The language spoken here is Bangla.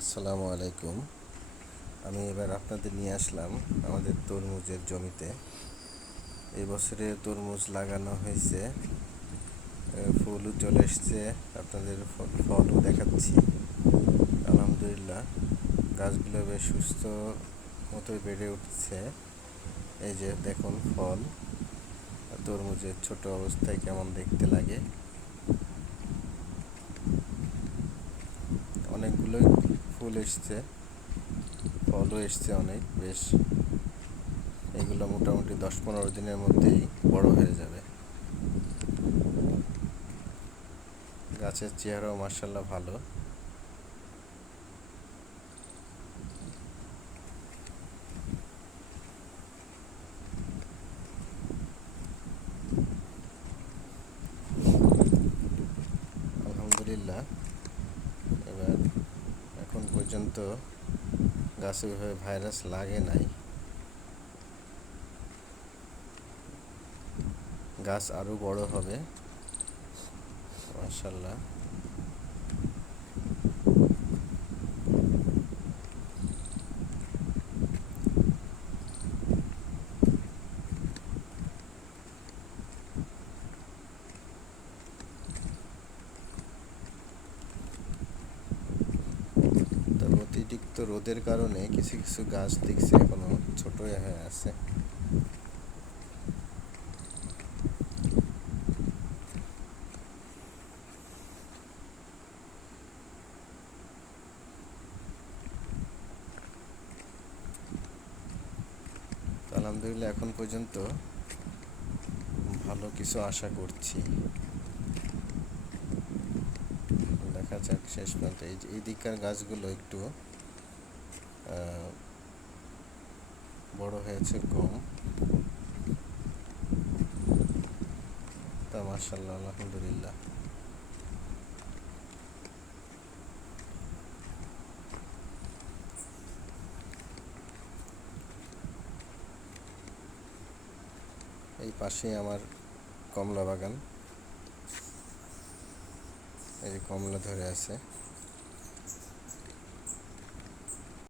আসসালামু আলাইকুম। আমি এবার আপনাদের নিয়ে আসলাম আমাদের তরমুজের জমিতে। এই বছরে তরমুজ লাগানো হয়েছে, ফুলও চলে এসছে, আপনাদের ফলও দেখাচ্ছি। আলহামদুলিল্লাহ, গাছগুলো বেশ সুস্থ মতোই বেড়ে উঠছে। এই যে দেখুন ফল, তরমুজের ছোট অবস্থায় কেমন দেখতে লাগে। অনেকগুলোই ফুল এসছে, ফলও এসছে অনেক বেশ। এগুলো মোটামুটি 10-15 দিনের মধ্যেই বড় হয়ে যাবে। গাছের চেহারাও মার্শাল্লাহ ভালো। আলহামদুলিল্লাহ, এবার এখন পর্যন্ত গাছে ওইভাবে ভাইরাস লাগে নাই। গাছ আরও বড় হবে মার্শাল্লাহ। তবে অতিরিক্ত রোদের কারণে কিছু কিছু গাছ দেখছি এখনো ছোটই হয়ে আছে। আলহামদুলিল্লাহ, এখন পর্যন্ত ভালো কিছু আশা করছি। দেখা যাক শেষ পর্যন্ত। এই দিককার গাছগুলো একটু বড় হয়েছে কম, তা মার্শাল্লাহ আলহামদুলিল্লাহ। এই পাশেই আমার কমলা বাগান, এই যে কমলা ধরে আছে।